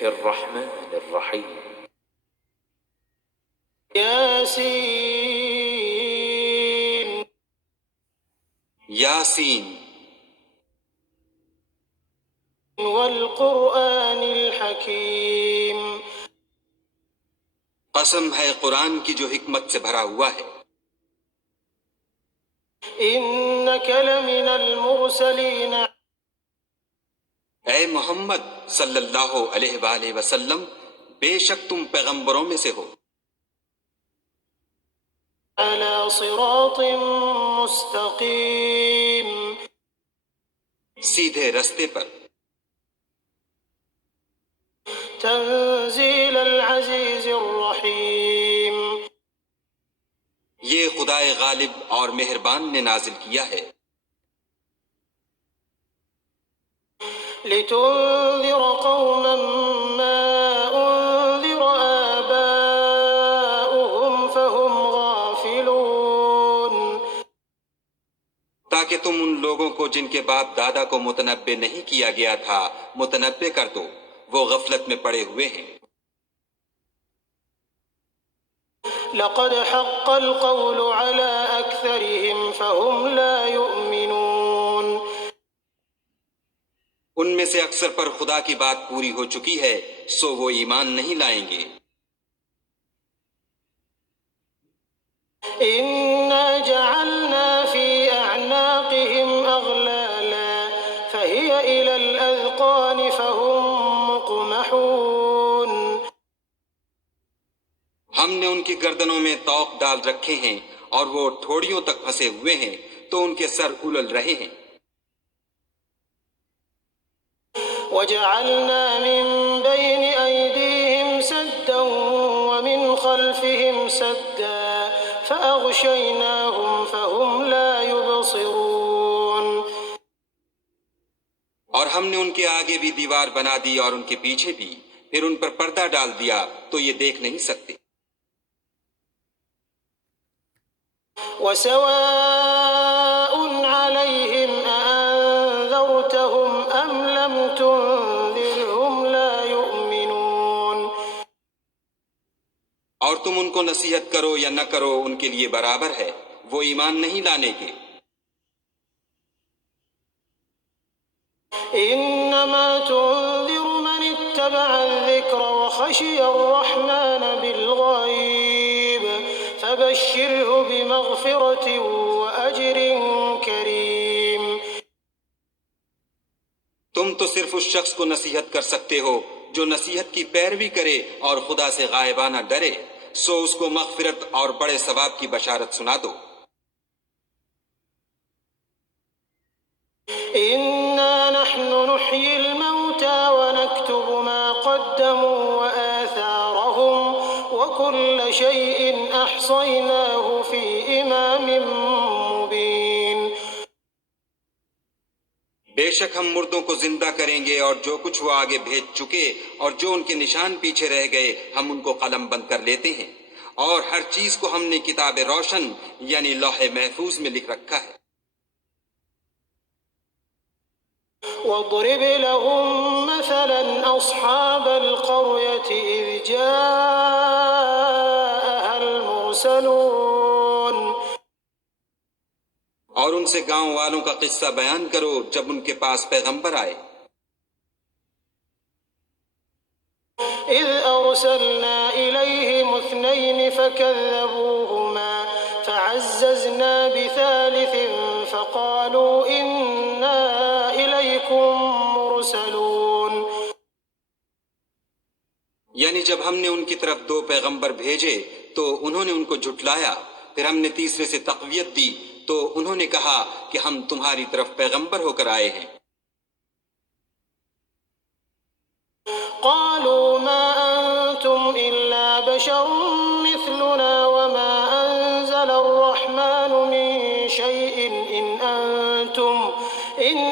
الله الرحمن الرحيم ياسين یاسین والقرآن الحكيم قسم ہے قرآن کی جو حکمت سے بھرا ہوا ہے. إنك لمن المرسلين اے محمد صلی اللہ علیہ وآلہ وسلم، بے شک تم پیغمبروں میں سے ہو، على صراط مستقيم سیدھے رستے پر. تنزيل العزيز الرحيم یہ خدائے غالب اور مہربان نے نازل کیا ہے. لتنذر قوما ما أنذر آباؤهم فهم غافلون تاکہ تم ان لوگوں کو جن کے باپ دادا کو متنبع نہیں کیا گیا تھا متنبع کر دو، وہ غفلت میں پڑے ہوئے ہیں. لقد حق القول على أكثرهم فهم لا يؤمنون ان میں سے اکثر پر خدا کی بات پوری ہو چکی ہے، سو وہ ایمان نہیں لائیں گے. إنا جعلنا في أعناقهم أغلالا فهي إلى الأذقان فهم مقمحون ہم نے ان کی گردنوں میں طوق ڈال رکھے ہیں اور وہ ٹھوڑیوں تک پھنسے ہوئے ہیں تو ان کے سر الل رہے ہیں. وجعلنا من بين أيديهم سدا ومن خلفهم سدا فأغشيناهم فهم لا يبصرون اور ہم نے ان کے آگے بھی دیوار بنا دی اور ان کے پیچھے بھی، پھر ان پر پردہ ڈال دیا تو یہ دیکھ نہیں سکتے. وسواء عليهم أأنذرتهم أم لم تنذرهم لا يؤمنون اور تم ان کو نصیحت کرو یا نہ کرو ان کے لیے برابر ہے، وہ ایمان نہیں لانے کے. إنما تنذر من اتبع الذكر وخشي الرحمن بالغيب فبشره بمغفرة وأجر كريم تم تو صرف اس شخص کو نصیحت کر سکتے ہو جو نصیحت کی پیروی کرے اور خدا سے غائبانہ ڈرے، سو اس کو مغفرت اور بڑے ثواب کی بشارت سنا دو. إنا نحن نحيي الموتى ونكتب ما قدموا وآثارهم وكل شيء أحصيناه في إمام مبين بے شک ہم مردوں کو زندہ کریں گے اور جو کچھ وہ آگے بھیج چکے اور جو ان کے نشان پیچھے رہ گئے ہم ان کو قلم بند کر لیتے ہیں، اور ہر چیز کو ہم نے کتاب روشن یعنی لوح محفوظ میں لکھ رکھا ہے. واضرب لهم مثلا أصحاب القرية إذ جاءها المرسلون اور ان سے گاؤں والوں کا قصہ بیان کرو جب ان کے پاس پیغمبر آئے. إذ أرسلنا إليهم اثنين فكذبوهما فعززنا بثالث فقالوا إنا إليكم مرسلون یعنی جب ہم نے ان کی طرف 2 پیغمبر بھیجے تو انہوں نے ان کو جھٹلایا، پھر ہم نے تیسرے سے تقویت دی تو انہوں نے کہا کہ ہم تمہاری طرف پیغمبر ہو کر آئے ہیں. قالوا ما أنتم إلا بشر مثلنا وما أنزل الرحمن من شيء إن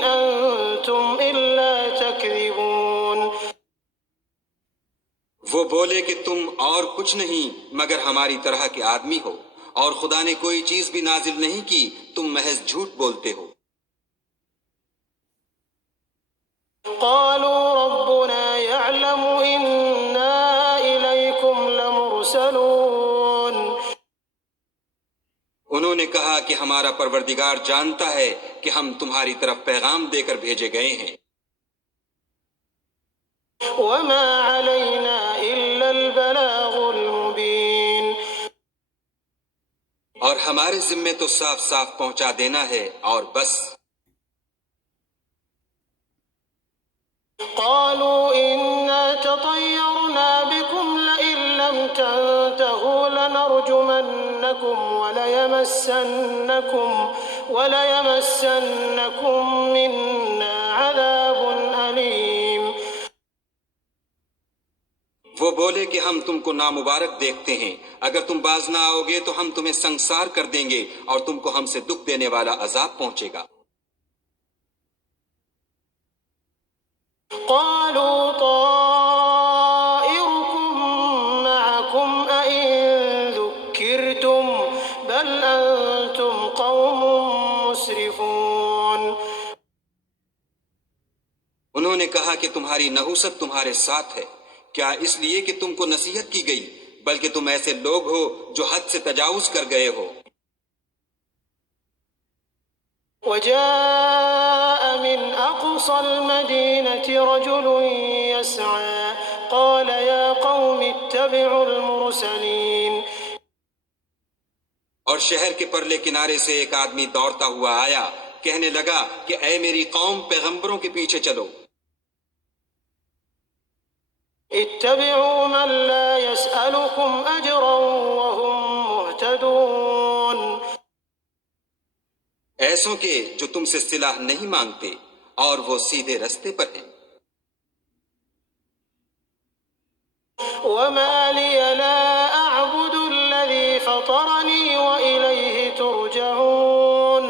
أنتم إلا تكذبون وہ بولے کہ تم اور کچھ نہیں مگر ہماری طرح کے آدمی ہو، اور خدا نے کوئی چیز بھی نازل نہیں کی، تم محض جھوٹ بولتے ہو. قالوا ربنا يعلم إن کہا کہ ہمارا پروردگار جانتا ہے کہ ہم تمہاری طرف پیغام دے کر بھیجے گئے ہیں، وما علينا إلا البلاغ المبين. اور ہمارے ذمے تو صاف صاف پہنچا دینا ہے اور بس. قالوا إنا تطيرنا بكم لئن لم تنتهوا لنرجمنكم وليمسنكم منا عذاب أليم. وہ بولے کہ ہم تم کو نامبارک دیکھتے ہیں، اگر تم باز نہ آؤ گے تو ہم تمہیں سنسار کر دیں گے اور تم کو ہم سے دکھ دینے والا عذاب پہنچے گا. قالوا طائركم معكم أئن ذكرتم بل أنتم قوم مسرفون. انہوں نے کہا کہ تمہاری نحوست تمہارے ساتھ ہے، کیا اس لیے کہ تم کو نصیحت کی گئی، بلکہ تم ایسے لوگ ہو جو حد سے تجاوز کر گئے ہو. وجاء من أقصى المدينة رجل يسعى قال يا قوم اتبعوا المرسلين. اور شہر کے پرلے کنارے سے ایک آدمی دوڑتا ہوا آیا، کہنے لگا کہ اے میری قوم، پیغمبروں کے پیچھے چلو. اتبعوا من لا يسألكم أجرا وهم مهتدون. ایسوں کے جو تم سے صلہ نہیں مانگتے اور وہ سیدھے رستے پر ہیں. وما لي لا أعبد الذي فطرني وإليه ترجعون.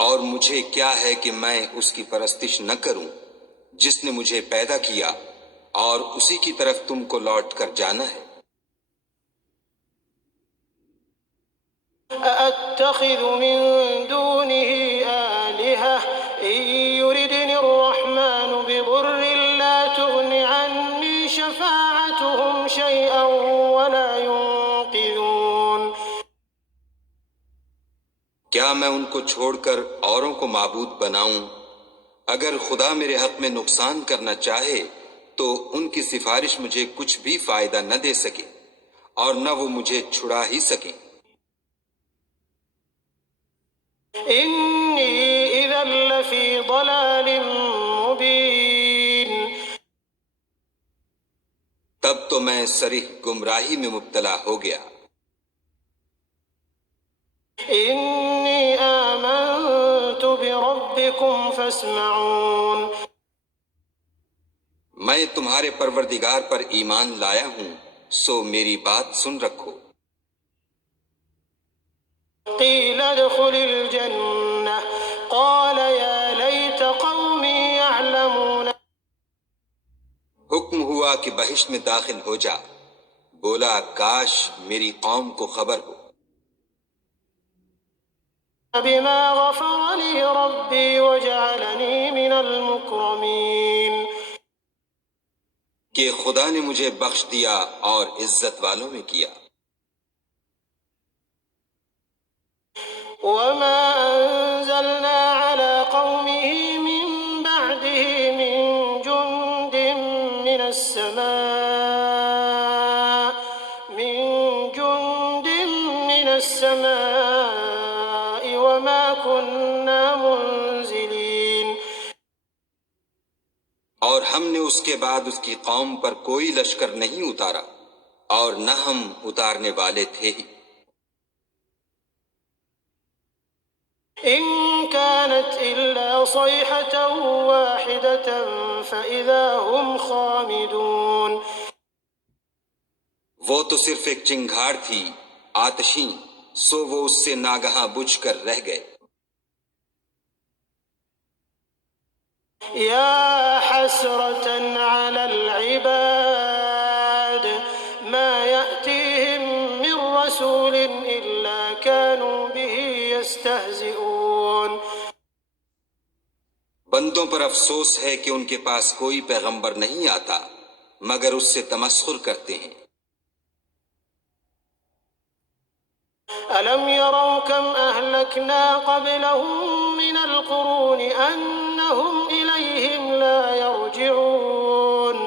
اور مجھے کیا ہے کہ میں اس کی پرستش نہ کروں جس نے مجھے پیدا کیا، اور اسی کی طرف تم کو لوٹ کر جانا ہے. أأتخذ من دونه آلهة إن يردني الرحمن بضر لا تغن عني شفاعتهم شيئا ولا ينقذون. کیا میں ان کو چھوڑ کر اوروں کو معبود بناؤں؟ اگر خدا میرے حق میں نقصان کرنا چاہے تو ان کی سفارش مجھے کچھ بھی فائدہ نہ دے سکے اور نہ وہ مجھے چھڑا ہی سکیں. إني إذا لفي ضلال مبين. تب تو میں صریح گمراہی میں مبتلا ہو گیا. إني آمنت بربكم فاسمعون. میں تمہارے پروردگار پر ایمان لایا ہوں، سو میری بات سن رکھو. قيل ادخل الجنة قال يا ليت قومي يعلمون. حکم ہوا کہ بہشت میں داخل ہو جا، بولا کاش میری قوم کو خبر ہو. بما غفر لي ربي وجعلني من المكرمين. کہ خدا نے مجھے بخش دیا اور عزت والوں میں کیا. وما أنزلنا على قومه من بعده من جند من السماء وما كنا منزلين. اور ہم نے اس کے بعد اس کی قوم پر کوئی لشکر نہیں اتارا اور نہ ہم اتارنے والے تھے ہی. إن كانت إلا صيحة واحدة فإذا هم خامدون. وہ تو صرف ایک چنگھاڑ تھی آتشیں، سو وہ اس سے ناگہاں بجھ کر رہ گئے. يا حسرة على العباد ما يأتيهم من رسول إلا كانوا به يستهزئون. بندوں پر افسوس ہے کہ ان کے پاس کوئی پیغمبر نہیں آتا مگر اس سے تمسخر کرتے ہیں. ألم يروا كم أهلكنا قبلهم من القرون أنهم إليهم لا يرجعون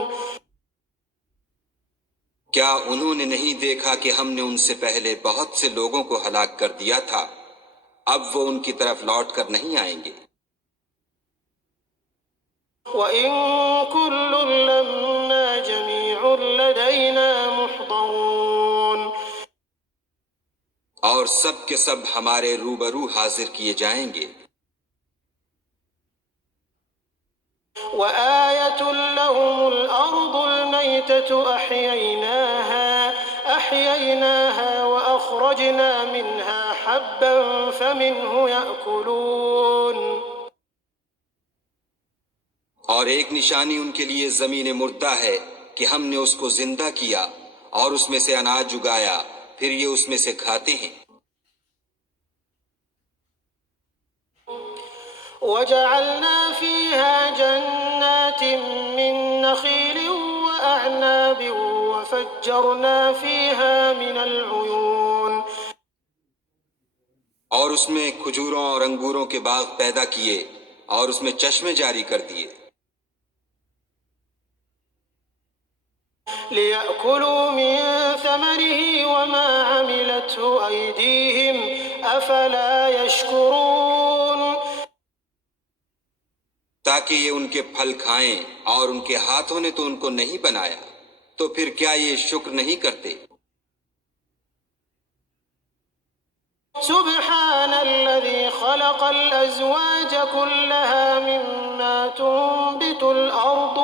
کیا انہوں نے نہیں دیکھا کہ ہم نے ان سے پہلے بہت سے لوگوں کو ہلاک کر دیا تھا، اب وہ ان کی طرف لوٹ کر نہیں آئیں گے۔ وَإِن كُلٌّ لَّمَّا جَمِيعٌ لَّدَيْنَا مُحْضَرُونَ اور سب کے سب ہمارے روبرو حاضر کیے جائیں گے۔ وآية لهم الأرض الميتة أحييناها وأخرجنا منها حبا فمنه يأكلون اور ایک نشانی ان کے لیے زمین مردہ ہے کہ ہم نے اس کو زندہ کیا اور اس میں سے اناج اگایا، پھر یہ اس میں سے کھاتے ہیں۔ وجعلنا فيها جنات من نخيل وأعناب وفجرنا فيها من العيون اور اس میں کھجوروں اور انگوروں کے باغ پیدا کیے اور اس میں چشمے جاری کر دیے، ليأكلوا من ثمره وما عملته أيديهم أفلا يشكرون تاکہ یہ ان کے پھل کھائیں، اور ان کے ہاتھوں نے تو ان کو نہیں بنایا، تو پھر کیا یہ شکر نہیں کرتے؟ سبحان الذي خلق الأزواج كلها مما تنبت الأرض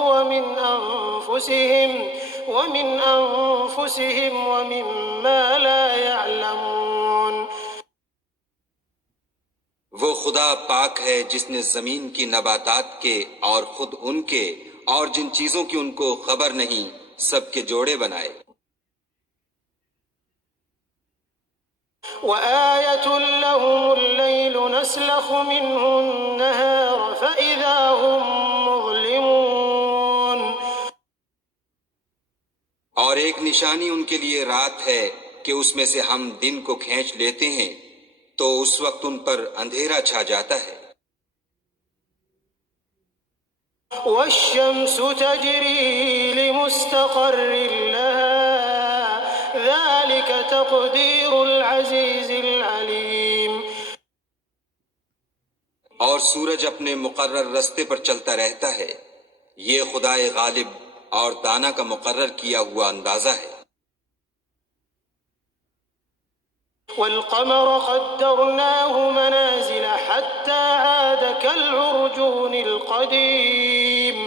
ومن أنفسهم ومما لا يعلمون وہ خدا پاک ہے جس نے زمین کی نباتات کے اور خود ان کے اور جن چیزوں کی ان کو خبر نہیں سب کے جوڑے بنائے۔ وآية لهم الليل نسلخ منه النهار فإذا هم مظلمون اور ایک نشانی ان کے لیے رات ہے کہ اس میں سے ہم دن کو کھینچ لیتے ہیں تو اس وقت ان پر اندھیرا چھا جاتا ہے۔ والشمس تجري لمستقر لها ذلك تقدير العزيز العليم اور سورج اپنے مقرر رستے پر چلتا رہتا ہے، یہ خدائے غالب اور دانا کا مقرر کیا ہوا اندازہ ہے۔ والقمر قدرناه منازل حتى عاد كالعرجون القديم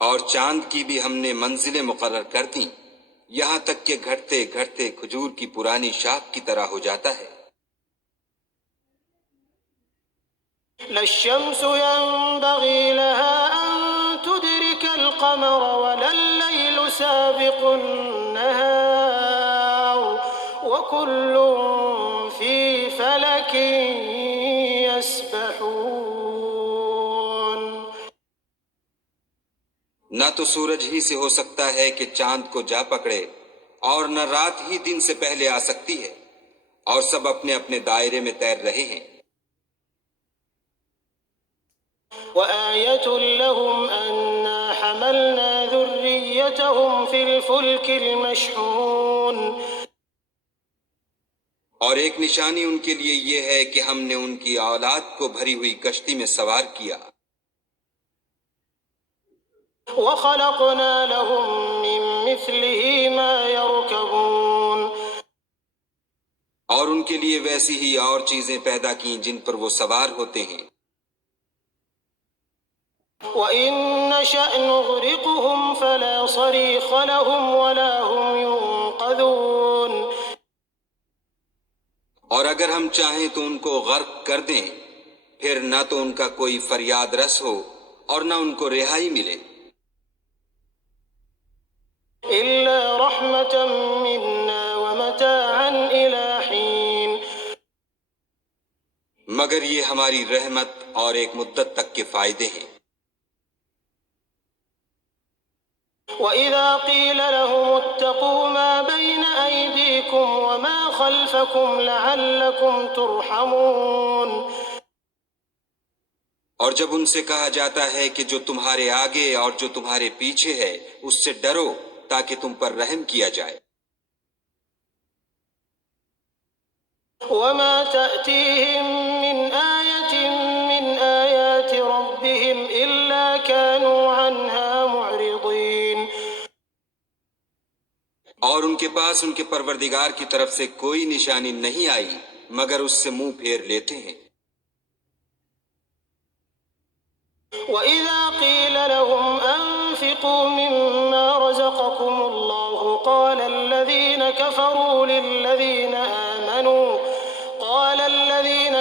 اور چاند کی بھی ہم نے منزلیں مقرر کر دیں، یہاں تک کہ گھٹتے گھٹتے کھجور کی پرانی شاخ کی طرح ہو جاتا ہے۔ لا الشمس ينبغي لها أن تدرك القمر ولا الليل سابق النهار وكل في فلك يسبحون نہ تو سورج ہی سے ہو سکتا ہے کہ چاند کو جا پکڑے، اور نہ رات ہی دن سے پہلے آ سکتی ہے، اور سب اپنے اپنے دائرے میں تیر رہے ہیں۔ وآية لهم أنا حملنا ذريتهم في الفلك المشحون اور ایک نشانی ان کے لیے یہ ہے کہ ہم نے ان کی اولاد کو بھری ہوئی کشتی میں سوار کیا، وخلقنا لهم من مثله ما يركبون اور ان کے لیے ویسی ہی اور چیزیں پیدا کیں جن پر وہ سوار ہوتے ہیں۔ وإن نشأ نغرقهم فلا صريخ لهم ولا هم ينقذون اور اگر ہم چاہیں تو ان کو غرق کر دیں، پھر نہ تو ان کا کوئی فریاد رس ہو اور نہ ان کو رہائی ملے۔ إلا رحمة منا ومتاعا إلى حين مگر یہ ہماری رحمت اور ایک مدت تک کے فائدے ہیں۔ وإذا قيل لهم اتقوا ما بين أيديكم وما خلفكم لعلكم ترحمون اور جب ان سے کہا جاتا ہے کہ جو تمہارے آگے اور جو تمہارے پیچھے ہے اس سے ڈرو تاکہ تم پر رحم کیا جائے. وما تأتيهم من آية من آيات ربهم إلا كانوا عنها معرضين. اور ان کے پاس ان کے پروردگار کی طرف سے کوئی نشانی نہیں آئی مگر اس سے منہ پھیر لیتے ہیں. وإذا قيل لهم أنفقوا مما رزقكم الله قال الذين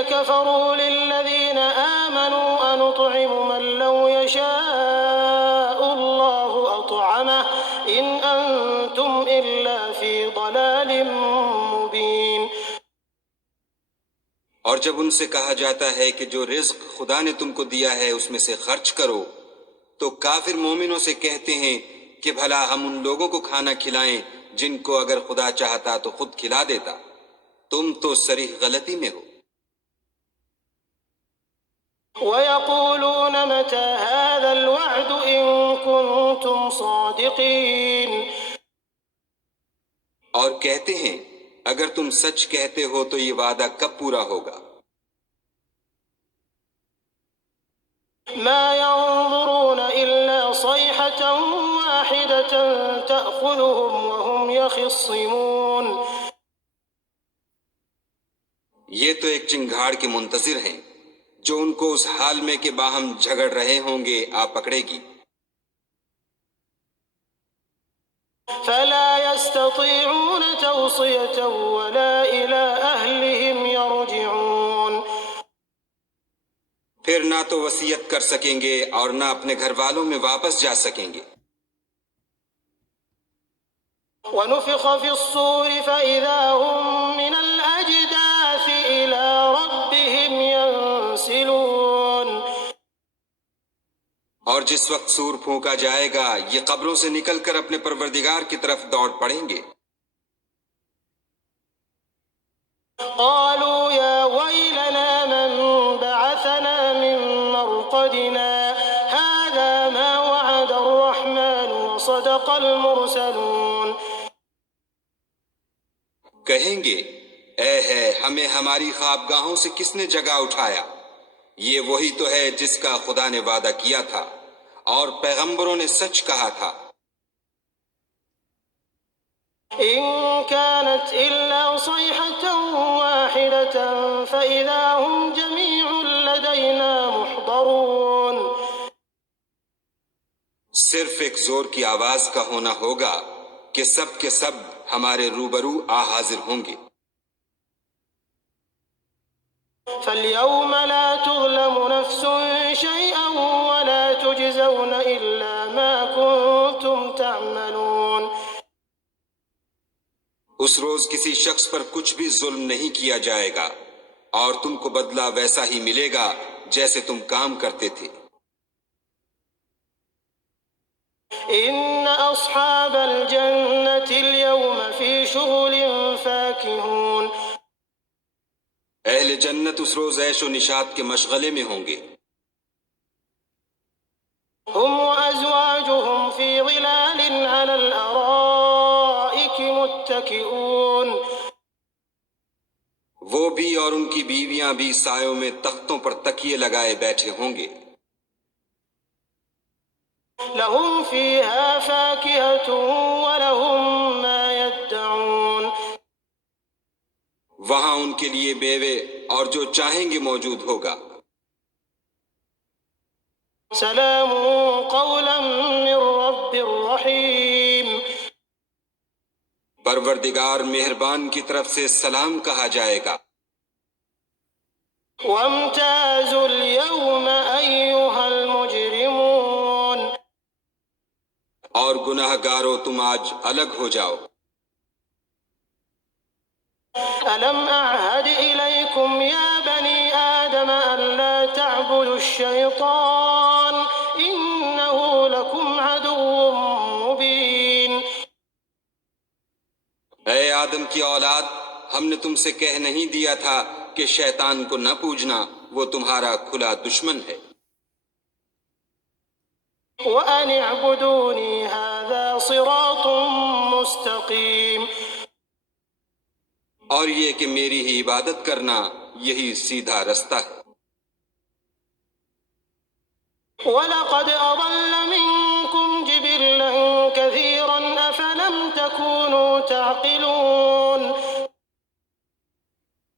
كفروا للذين آمنوا أنطعم من لو يشاء الله أطعمه إن أنتم إلا في ضلال مبين. اور جب ان سے کہا جاتا ہے کہ جو رزق خدا نے تم کو دیا ہے اس میں سے خرچ کرو تو کافر مومنوں سے کہتے ہیں کہ بھلا ہم ان لوگوں کو کھانا کھلائیں جن کو اگر خدا چاہتا تو خود کھلا دیتا. تم تو صریح غلطی میں ہو. ويقولون متى هذا الوعد إن كنتم صادقين. اور کہتے ہیں اگر تم سچ کہتے ہو تو یہ وعدہ کب پورا ہوگا. ما ينظرون إلا صيحة واحدة تأخذهم وهم يخصمون. یہ تو ایک چنگھاڑ کے منتظر ہیں جو ان کو اس حال میں کہ باہم جھگڑ رہے ہوں گے آ پکڑے گی. فلا يستطيعون توصية ولا إلى أهلهم يرجعون. پھر نہ تو وصیت کر سکیں گے اور نہ اپنے گھر والوں میں واپس جا سکیں گے. ونفخ في الصور فإذا هم من الأجداث إلى ربهم ينسلون. اور جس وقت سور پھونکا جائے گا یہ قبروں سے نکل کر اپنے پروردگار کی طرف دوڑ پڑیں گے. قالوا يا ويلنا من بعثنا من مرقدنا هذا ما وعد الرحمن وصدق المرسلون. کہیں گے اے ہے ہمیں ہماری خوابگاہوں سے کس نے جگا اٹھایا. یہ وہی تو ہے جس کا خدا نے وعدہ کیا تھا اور پیغمبروں نے سچ کہا تھا. إن كانت إلا صيحة واحدة فإذا هم جميع لدينا محضرون. صرف ایک زور کی آواز کا ہونا ہوگا کہ سب کے سب ہمارے روبرو آ حاضر ہوں گے. فاليوم لا تظلم نفس شيئا ولا تجزون إلا ما كنتم تعملون. اس روز کسی شخص پر کچھ بھی ظلم نہیں کیا جائے گا اور تم کو بدلہ ویسا ہی ملے گا جیسے تم کام کرتے تھے. إن أصحاب الجنة اليوم في شغل فاكهون. اہل جنت اس روز عیش و نشاط کے مشغلے میں ہوں گے. هم وأزواجهم في ظلال على الأرائك متكئون. وہ بھی اور ان کی بیویاں بھی سایوں میں تختوں پر تکیے لگائے بیٹھے ہوں گے. لهم فيها فاكهة ولهم ما يدعون. وہاں ان کے لیے بیوے اور جو چاہیں گے موجود ہوگا. سلام قولا من رب رحيم. پروردگار مہربان کی طرف سے سلام کہا جائے گا. وامتازوا اليوم أيها المجرمون. اور گناہ گارو تم آج الگ ہو جاؤ. ألم أعهد إليكم يا بني آدم ألا تعبدوا الشيطان إنه لكم عدو مبين. آدم کی اولاد، ہم نے تم سے کہہ نہیں دیا تھا کہ شیطان کو نہ پوجنا، وہ تمہارا کھلا دشمن ہے۔ وَأَنِ اعْبُدُونِي هَذَا صِرَاطٌ مُسْتَقِيمٌ، اور یہ کہ میری ہی عبادت کرنا یہی سیدھا رستہ ہے۔ وَلَقَدْ أَضَلَّ مِنكُمْ جِبِلًّا كَثِيرًا أَفَلَمْ تَكُونُوا تَعْقِلُونَ،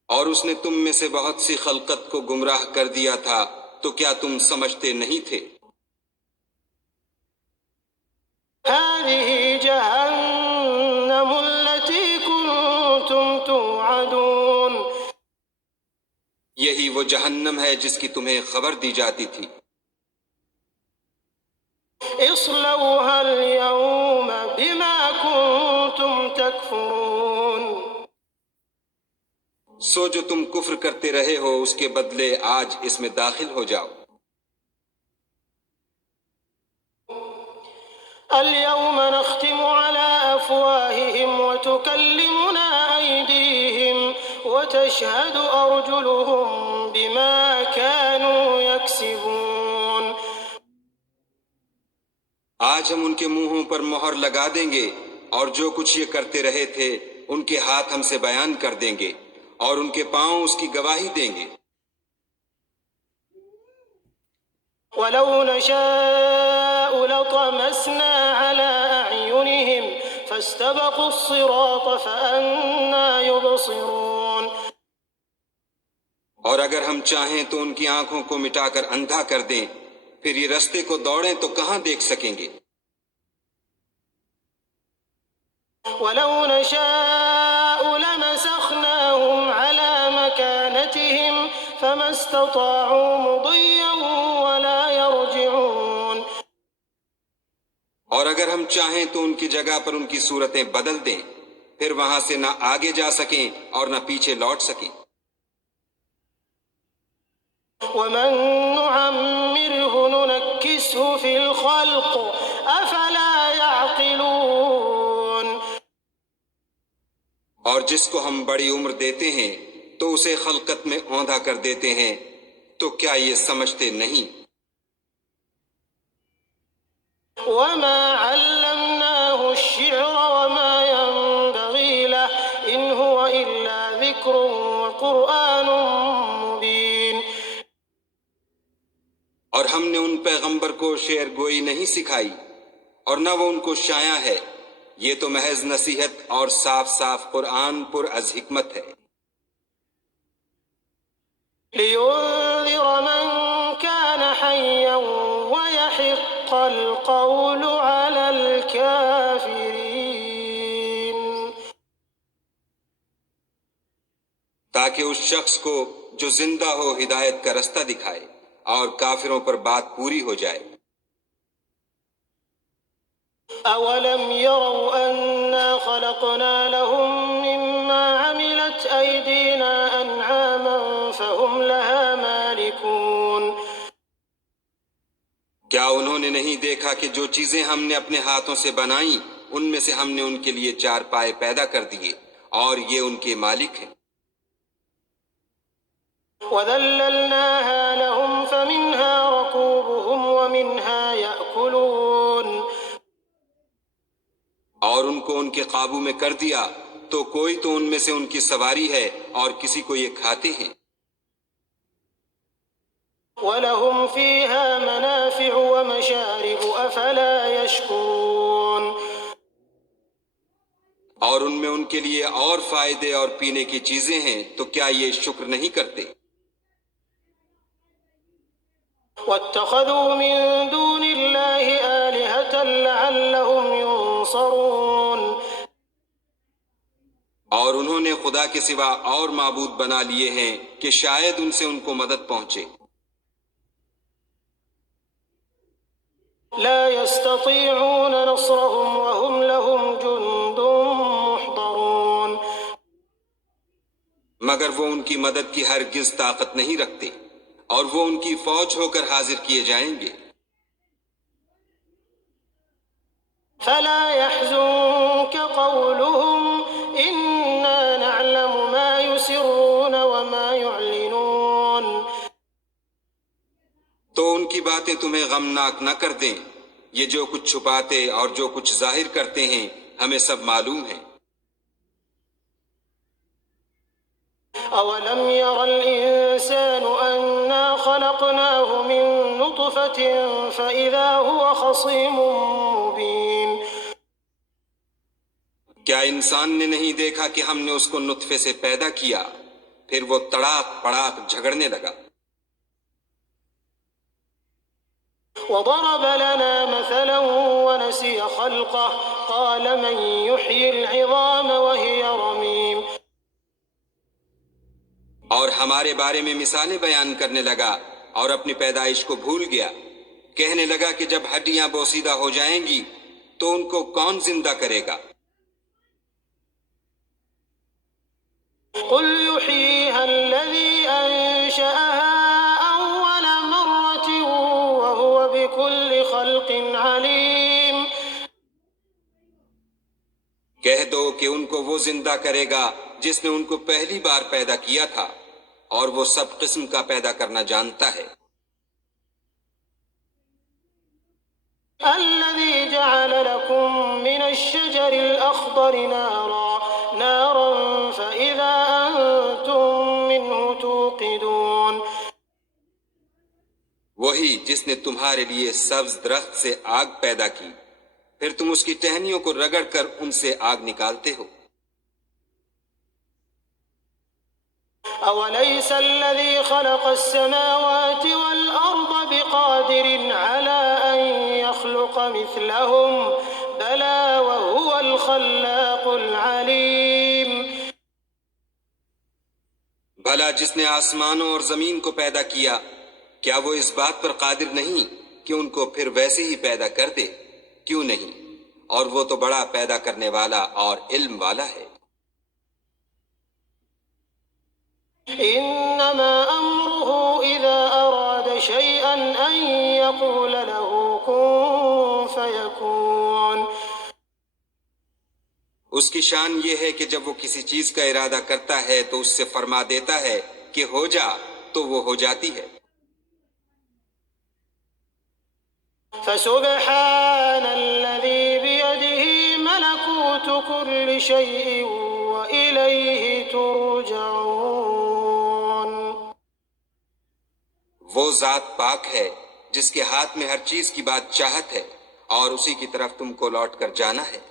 اور اس نے تم میں سے بہت سی خلقت کو گمراہ کر دیا تھا، تو کیا تم سمجھتے نہیں تھے؟ هَٰذِهِ جَهَنَّمُ الَّتِي كُنتُمْ تُوعَدُونَ، یہی وہ جہنم ہے جس کی تمہیں خبر دی جاتی تھی۔ اصلوها اليوم بما كنتم تكفرون، سو جو تم کفر کرتے رہے ہو اس کے بدلے آج اس میں داخل ہو جاؤ۔ اليوم نختم على أفواههم وتكلمنا أيديهم وتشهد أرجلهم بما كانوا يكسبون، آج ہم ان کے منہوں پر مہر لگا دیں گے، اور جو کچھ یہ کرتے رہے تھے ان کے ہاتھ ہم سے بیان کر دیں گے، اور ان کے پاؤں اس کی گواہی دیں گے۔ ولو نشاء لطمسنا على أعينهم فاستبقوا الصراط فأنى يبصرون، اور اگر ہم چاہیں تو ان کی آنکھوں کو مٹا کر اندھا کر دیں، پھر یہ رستے کو دوڑیں تو کہاں دیکھ سکیں گے۔ ولو نشاء لمسخناهم على مكانتهم فما استطاعوا مضيا ولا يرجعون، اور اگر ہم چاہیں تو ان کی جگہ پر ان کی صورتیں بدل دیں، پھر وہاں سے نہ آگے جا سکیں اور نہ پیچھے لوٹ سکیں۔ ومن نعمره ننكسه في الخلق أفلا يعقلون، اور جس کو ہم بڑی عمر دیتے ہیں تو اسے خلقت میں اوندھا کر دیتے ہیں، تو کیا یہ سمجھتے نہیں؟ وما علمناه الشعر وما ينبغي له إن هو إلا ذكر وقرآن مبين، اور ہم نے ان پیغمبر کو شعر گوئی نہیں سکھائی، اور نہ وہ ان کو شایع ہے، یہ تو محض نصیحت اور صاف صاف قرآن پر از حکمت ہے۔ لينذر من كان حيا ويحق القول على الكافرين، تاکہ اس شخص کو جو زندہ ہو ہدایت کا رستہ دکھائے اور کافروں پر بات پوری ہو جائے۔ أولم يروا أنا خلقنا لهم مما عملت أيدينا أنعاما فهم لها مالكون، کیا انہوں نے نہیں دیکھا کہ جو چیزیں ہم نے اپنے ہاتھوں سے بنائیں ان میں سے ہم نے ان کے لیے چار پائے پیدا کر دیے، اور یہ ان کے مالک ہیں۔ وذللناها لهم فمنها ركوبهم ومنها يأكلون، اور ان کو ان کے قابو میں کر دیا، تو کوئی تو ان میں سے ان کی سواری ہے اور کسی کو یہ کھاتے ہیں۔ وَلَهُمْ فِيهَا مَنَافِعُ وَمَشَارِبُ أَفَلَا يَشْكُرُونَ، اور ان میں ان کے لیے اور فائدے اور پینے کی چیزیں ہیں، تو کیا یہ شکر نہیں کرتے؟ وَاتَّخَذُوا مِن دُونِ اللَّهِ آلِهَةً لَعَلَّهُمْ يُنصَرُونَ، اور انہوں نے خدا کے سوا اور معبود بنا لیے ہیں کہ شاید ان سے ان کو مدد پہنچے۔ لا يستطيعون نصرهم وهم لهم جند محضرون، مگر وہ ان کی مدد کی ہرگز طاقت نہیں رکھتے، اور وہ ان کی فوج ہو کر حاضر کیے جائیں گے۔ فلا يحزنك قولهم إن باتیں تمہیں غمناک نہ کر دیں، یہ جو کچھ چھپاتے اور جو کچھ ظاہر کرتے ہیں ہمیں سب معلوم ہے۔ أولم ير الإنسان أنا خلقناه من نطفة فإذا هو خصيم مبين کیا انسان نے نہیں دیکھا کہ ہم نے اس کو نطفے سے پیدا کیا، پھر وہ تڑاک پڑاک جھگڑنے لگا۔ وضرب لنا مثلا ونسي خلقه قال من يحيي العظام وهي رميم اور ہمارے بارے میں مثالیں بیان کرنے لگا اور اپنی پیدائش کو بھول گیا، کہنے لگا کہ جب ہڈیاں بوسیدہ ہو جائیں گی تو ان کو کون زندہ کرے گا؟ قل يحييها الذي أنشأها أول مرة وهو بكل خلق عليم کہہ دو کہ ان کو وہ زندہ کرے گا جس نے ان کو پہلی بار پیدا کیا تھا، اور وہ سب قسم کا پیدا کرنا جانتا ہے۔ الذي جعل لكم من الشجر الأخضر نارا فإذا أنتم منه توقدون وہی جس نے تمہارے لیے سبز درخت سے آگ پیدا کی، پھر تم اس کی ٹہنیوں کو رگڑ کر ان سے آگ نکالتے ہو۔ أوليس الذي خلق السماوات والأرض بقادر على أن يخلق مثلهم بلى وهو الخلاق العليم بھلا جس نے آسمانوں اور زمین کو پیدا کیا، کیا وہ اس بات پر قادر نہیں کہ ان کو پھر ویسے ہی پیدا کر دے؟ کیوں نہیں، اور وہ تو بڑا پیدا کرنے والا اور علم والا ہے۔ إنما أمره إذا أراد شيئا أن يقول له كن فيكون اس کی شان یہ ہے کہ جب وہ کسی چیز کا ارادہ کرتا ہے تو اس سے فرما دیتا ہے کہ ہو جا، تو وہ ہو جاتی ہے۔ فسبحان الذي بيده ملكوت كل شيء وإليه ترجعون وہ ذات پاک ہے جس کے ہاتھ میں ہر چیز کی بات چاہت ہے، اور اسی کی طرف تم کو لوٹ کر جانا ہے۔